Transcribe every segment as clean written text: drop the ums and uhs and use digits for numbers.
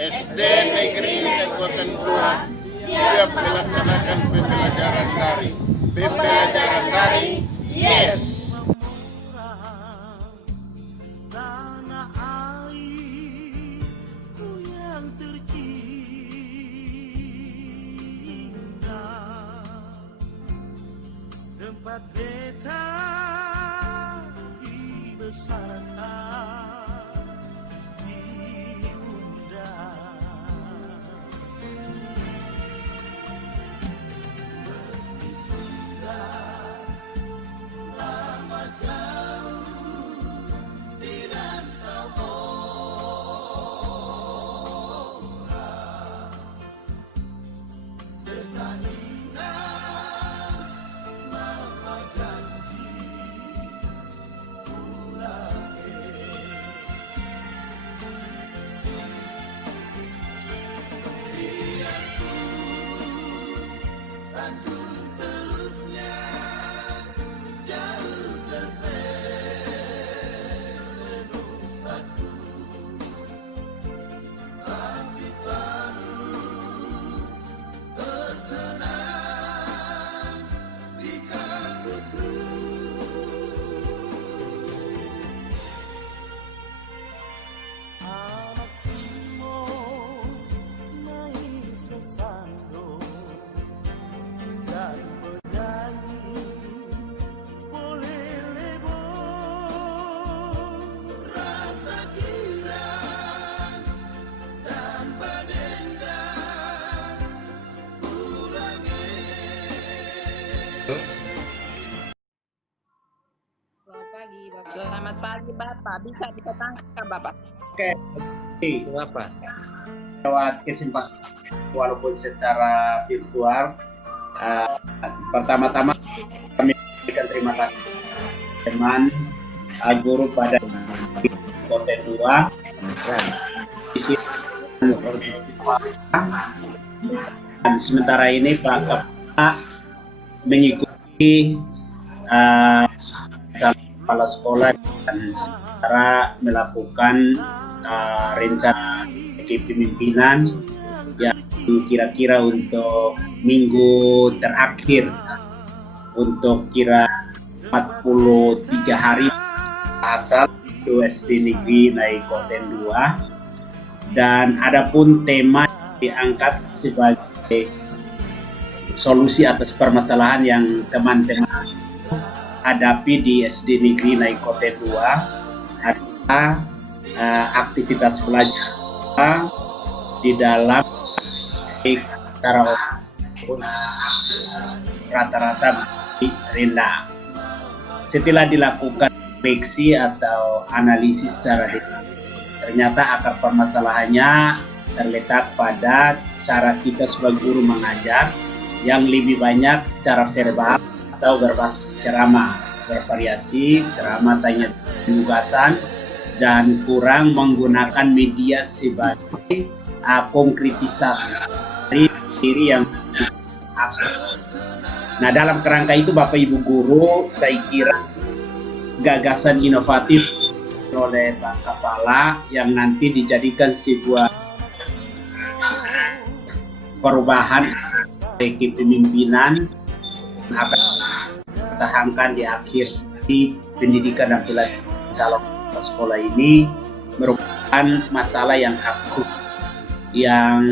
SD Negeri Kabupaten Blora siap melaksanakan pembelajaran daring. Pembelajaran daring, yes! Tanah airku yang tercinta, tempat beta dibesarkan di bunda. Meski sudah lama jauh di rantau orang, beta ingat mama janji pulang. Tanjung Teluknya jauh terbelenggu satu, tapi selalu terkenang di kalbuku. Anak timur naik sesandung dan bernyanyi boleh lebur, rasa girang dan badendang kurangi. Selamat pagi Bapak. Bisa tangkap Bapak. Oke, Bapak. lewat kesempatan walaupun secara virtual. Pertama-tama kami berikan terima kasih teman guru pada Kota 2 di sini. Dan sementara ini Pak Kepala mengikuti kepala sekolah dan secara melakukan rencana kepemimpinan yang kira-kira untuk minggu terakhir untuk kira 43 hari asal SD Negeri Naikoten 2, dan adapun tema diangkat sebagai solusi atas permasalahan yang teman-teman hadapi di SD Negeri Naikoten 2 adalah aktivitas pelajaran di dalam secara rata-rata rendah. Setelah dilakukan refleksi atau analisis secara detail, ternyata akar permasalahannya terletak pada cara kita sebagai guru mengajar yang lebih banyak secara verbal atau berbasis ceramah, bervariasi ceramah, tanya penugasan, dan kurang menggunakan media sebagai konkretisasi dari diri yang abstrak. Nah, dalam kerangka itu Bapak Ibu guru, saya kira gagasan inovatif oleh Pak Kepala yang nanti dijadikan sebuah perubahan kepemimpinan akan dipertahankan di akhir di pendidikan dan pelatihan calon sekolah ini merupakan masalah yang akut, yang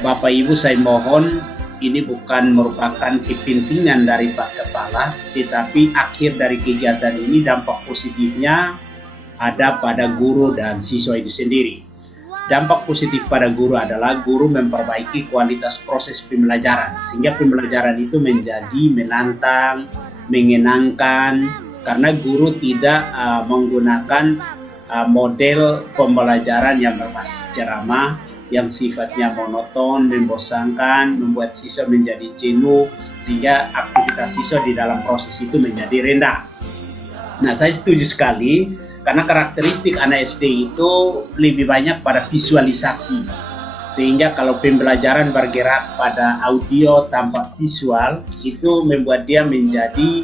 Bapak Ibu saya mohon ini bukan merupakan kepentingan dari Pak Kepala, tetapi akhir dari kegiatan ini dampak positifnya ada pada guru dan siswa itu sendiri. Dampak positif pada guru adalah guru memperbaiki kualitas proses pembelajaran, sehingga pembelajaran itu menjadi menantang, menyenangkan, karena guru tidak menggunakan model pembelajaran yang berbasis ceramah, yang sifatnya monoton, membosankan, membuat siswa menjadi jenuh, sehingga aktivitas siswa di dalam proses itu menjadi rendah. Nah, saya setuju sekali, karena karakteristik anak SD itu lebih banyak pada visualisasi, sehingga kalau pembelajaran bergerak pada audio tanpa visual, itu membuat dia menjadi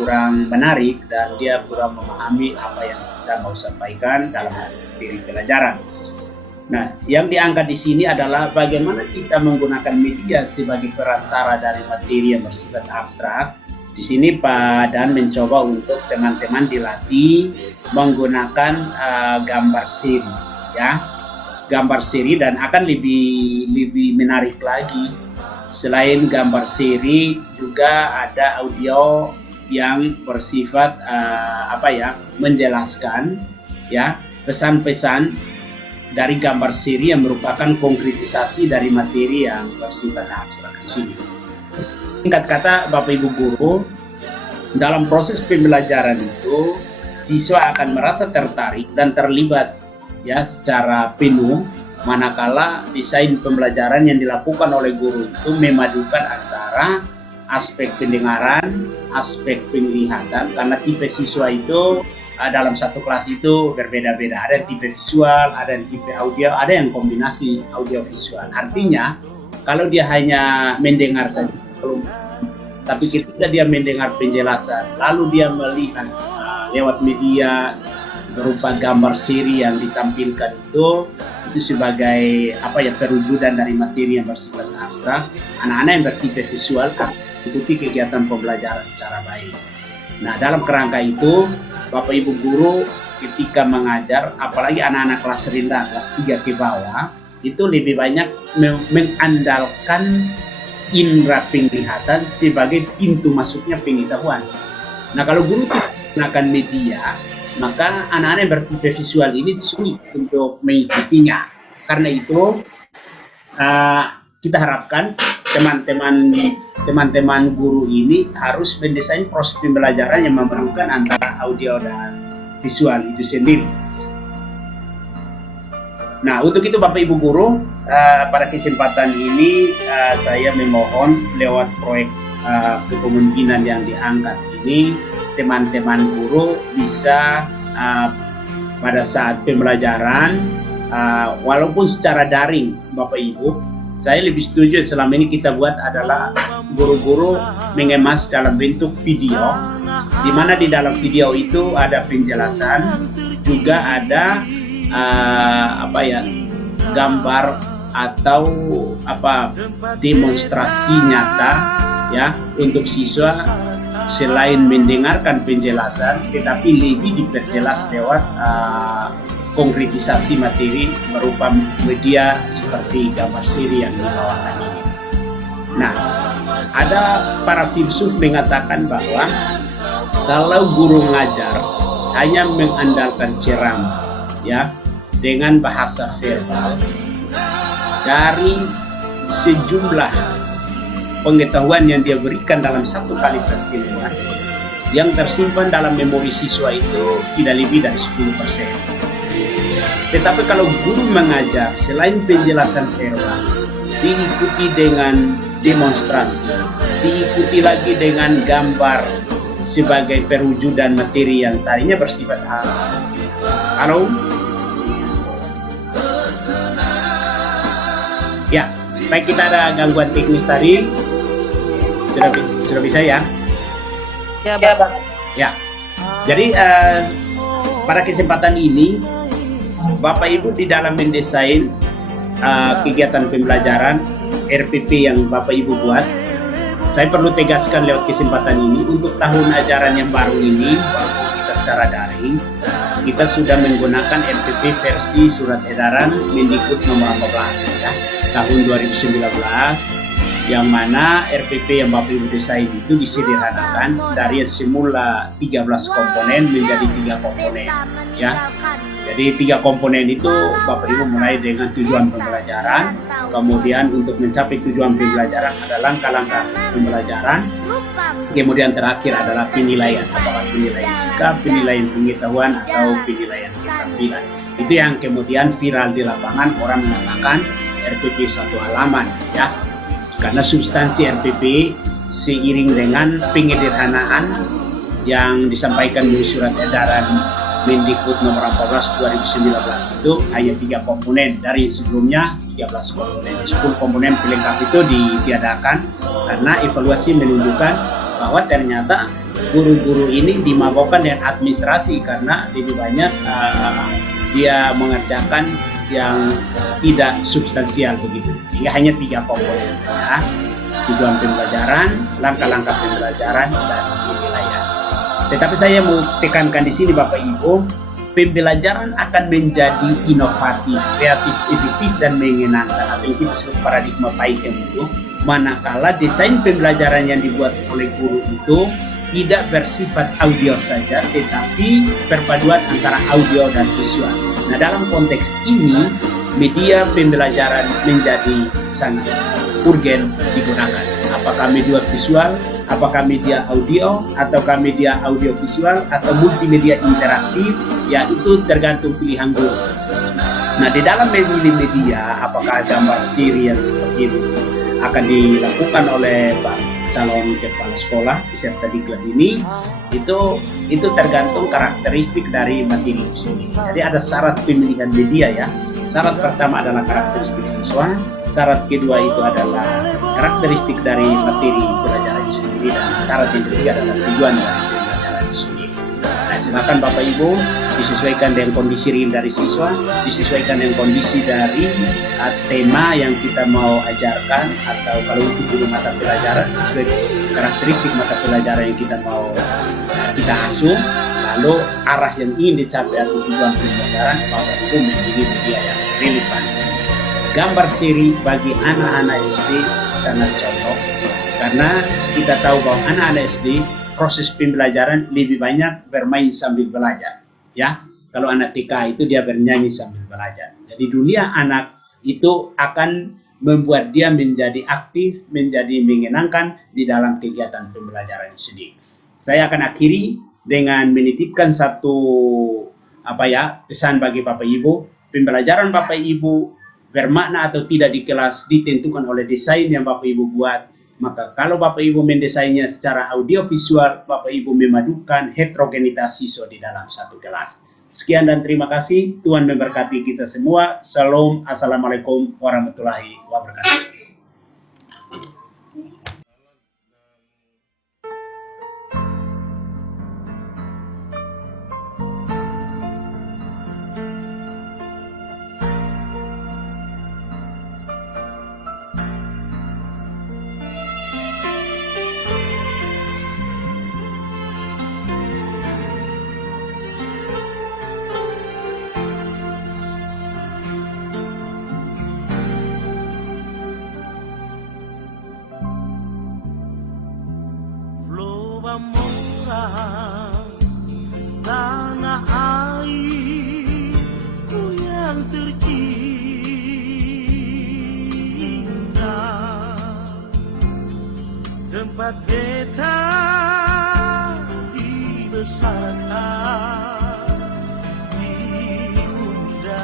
kurang menarik, dan dia kurang memahami apa yang kita mau sampaikan dalam materi pelajaran. Nah, yang diangkat di sini adalah bagaimana kita menggunakan media sebagai perantara dari materi yang bersifat abstrak. Di sini Pak Dan mencoba untuk teman-teman dilatih menggunakan gambar seri, ya, gambar seri, dan akan lebih menarik lagi. Selain gambar seri juga ada audio yang bersifat menjelaskan, ya, pesan-pesan dari gambar seri yang merupakan konkretisasi dari materi yang bersifat abstrak di sini. Singkat kata, Bapak Ibu guru, dalam proses pembelajaran itu siswa akan merasa tertarik dan terlibat, ya, secara penuh, manakala desain pembelajaran yang dilakukan oleh guru itu memadukan antara aspek pendengaran, aspek penglihatan, karena tipe siswa itu dalam satu kelas itu berbeda-beda. Ada yang tipe visual, ada yang tipe audio, ada yang kombinasi audio visual. Artinya kalau dia hanya mendengar saja, tapi ketika dia mendengar penjelasan, lalu dia melihat lewat media berupa gambar seri yang ditampilkan itu sebagai perwujudan dari materi yang bersifat abstrak. Anak-anak yang bertipe visual akan mengikuti kegiatan pembelajaran secara baik. Nah, dalam kerangka itu Bapak Ibu guru ketika mengajar, apalagi anak-anak kelas rendah, kelas 3 ke bawah, itu lebih banyak mengandalkan indera penglihatan sebagai pintu masuknya pengetahuan. Nah, kalau guru menggunakan media, maka anak-anak yang bertipe visual ini sulit untuk mengikutinya. Karena itu kita harapkan teman-teman guru ini harus mendesain proses pembelajaran yang memerlukan antara audio dan visual itu sendiri. Nah, untuk itu Bapak Ibu guru, pada kesempatan ini saya memohon lewat proyek kepemimpinan yang diangkat ini, teman-teman guru bisa pada saat pembelajaran, walaupun secara daring Bapak Ibu, saya lebih setuju selama ini kita buat adalah guru-guru mengemas dalam bentuk video, di mana di dalam video itu ada penjelasan, juga ada gambar atau demonstrasi nyata, ya, untuk siswa selain mendengarkan penjelasan, tetapi lebih diperjelas lewat konkretisasi materi berupa media seperti gambar seri yang dibawakan ini. Nah, ada para filsuf mengatakan bahwa kalau guru ngajar hanya mengandalkan ceramah, ya, dengan bahasa verbal, dari sejumlah pengetahuan yang dia berikan dalam satu kali pertemuan, yang tersimpan dalam memori siswa itu tidak lebih dari 10%. Tetapi kalau guru mengajar selain penjelasan verbal, diikuti dengan demonstrasi, diikuti lagi dengan gambar sebagai perwujudan materi yang tadinya bersifat halo. Ya, baik, kita ada gangguan teknis tadi. Sudah bisa ya? Ya, Bapak. Ya. Jadi pada kesempatan ini Bapak Ibu di dalam mendesain kegiatan pembelajaran RPP yang Bapak Ibu buat, saya perlu tegaskan lewat kesempatan ini, untuk tahun ajaran yang baru ini, walaupun kita secara daring, kita sudah menggunakan RPP versi surat edaran Mendikbud nomor 14 ya, tahun 2019, yang mana RPP yang Bapak Ibu desain itu disederhanakan dari semula 13 komponen menjadi 3 komponen ya. Jadi 3 komponen itu Bapak Ibu mulai dengan tujuan pembelajaran, kemudian untuk mencapai tujuan pembelajaran ada langkah-langkah pembelajaran, kemudian terakhir adalah penilaian, apakah penilaian sikap, penilaian pengetahuan, atau penilaian keterampilan. Itu yang kemudian viral di lapangan, orang mengatakan RPP 1 halaman ya. Karena substansi RPP seiring dengan penyederhanaan yang disampaikan di surat edaran Mendikbud nomor 14 2019 itu hanya 3 komponen dari sebelumnya 13 komponen. 10 komponen pelengkap itu ditiadakan karena evaluasi menunjukkan bahwa ternyata guru-guru ini dimabokkan dengan administrasi karena lebih banyak dia mengerjakan yang tidak substansial begitu, sehingga hanya 3 komponen saja: tujuan pembelajaran, langkah-langkah pembelajaran, dan penilaian. Tetapi saya mau tekankan di sini Bapak Ibu, pembelajaran akan menjadi inovatif, kreatif, efektif, dan menyenangkan, atau yang kita sebut paradigma Paikem itu, manakala desain pembelajaran yang dibuat oleh guru itu tidak bersifat audio saja, tetapi perpaduan antara audio dan visual. Nah, dalam konteks ini, media pembelajaran menjadi sangat urgen digunakan. Apakah media visual, apakah media audio, ataukah media audio visual, atau multimedia interaktif, ya itu tergantung pilihan guru. Nah, di dalam memilih media, apakah gambar siri yang seperti ini akan dilakukan oleh Pak calon kepala sekolah beserta diklat ini, itu tergantung karakteristik dari materi itu sendiri. Jadi ada syarat pemilihan media ya. Syarat pertama adalah karakteristik siswa, syarat kedua itu adalah karakteristik dari materi pelajaran itu sendiri, dan syarat yang ketiga adalah tujuan dari pembelajaran itu sendiri. Nah, silakan Bapak Ibu disesuaikan dengan kondisi real dari siswa, disesuaikan dengan kondisi dari tema yang kita mau ajarkan, atau kalau untuk guru mata pelajaran sesuai karakteristik mata pelajaran yang kita mau kita asuh, lalu arah yang ingin dicapai atau tujuan pembelajaran, Bapak Ibu memilih media yang relevan. Gambar seri bagi anak-anak SD sangat cocok, karena kita tahu bahwa anak-anak SD proses pembelajaran lebih banyak bermain sambil belajar, ya. Kalau anak TK itu dia bernyanyi sambil belajar. Jadi dunia anak itu akan membuat dia menjadi aktif, menjadi menyenangkan di dalam kegiatan pembelajaran sendiri. Saya akan akhiri dengan menitipkan satu pesan bagi Bapak Ibu. Pembelajaran Bapak Ibu bermakna atau tidak di kelas ditentukan oleh desain yang Bapak Ibu buat. Maka kalau Bapak Ibu mendesainnya secara audio visual, Bapak Ibu memadukan heterogenitas siswa di dalam satu kelas. Sekian dan terima kasih. Tuhan memberkati kita semua. Salam. Assalamualaikum warahmatullahi wabarakatuh. Tanah airku yang tercinta, tempat beta dibesarkan, diundang.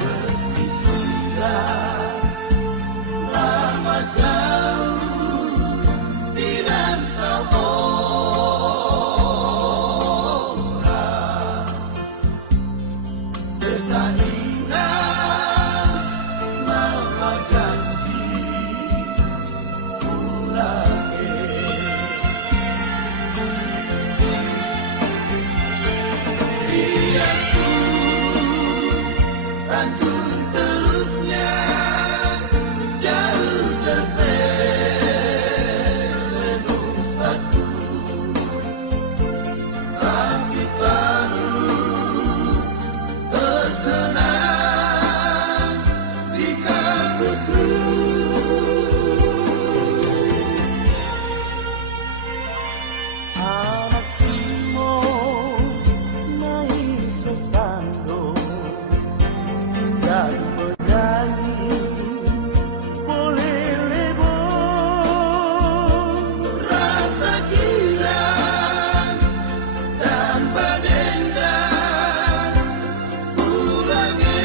Meski sudah lama jauh di rantau orang, tetap ingat mama janji ulangi. Biarpun Tanjung Teluknya jauh terbelenggu satu, tapi selalu terkenang di kalbuku. Anak timur naik sesando dan bernyanyi boleh lebur, rasa girang dan berdendang ulangi.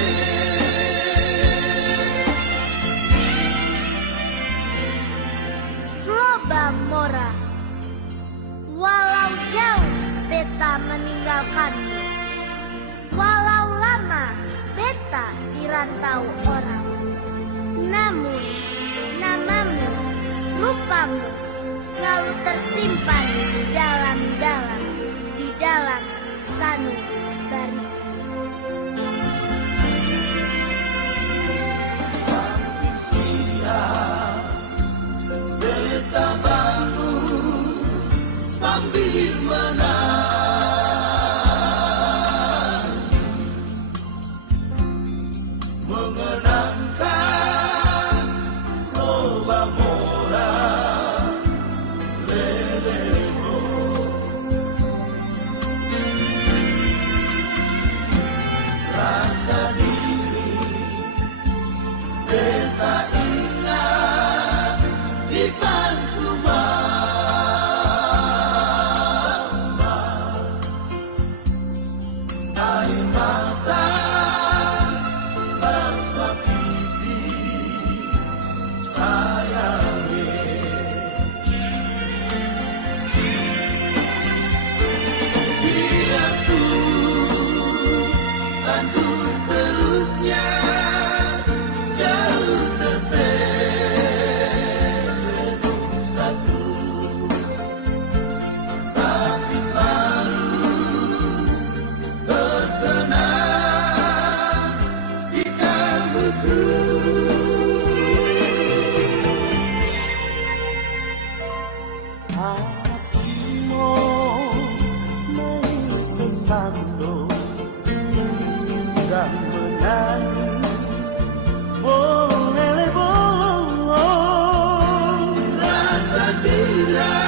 Sloba Mora, walau jauh beta meninggalkanmu, walau lama beta di rantau orang, namun namamu, rupamu selalu tersimpan di dalam sanu baris. Beta bangun sambil menang, mengenangkan Loba Mora Lelebo. Rasa diri beta ingat di bangku mama, air mata bangsa pipi sayangnya. Biar ku bantu peluknya jauh terbelenggu satu, tapi selalu terkenang di kalbuku. Hatimu main sesando dan menangis. Oh, lele, oh, rasa gila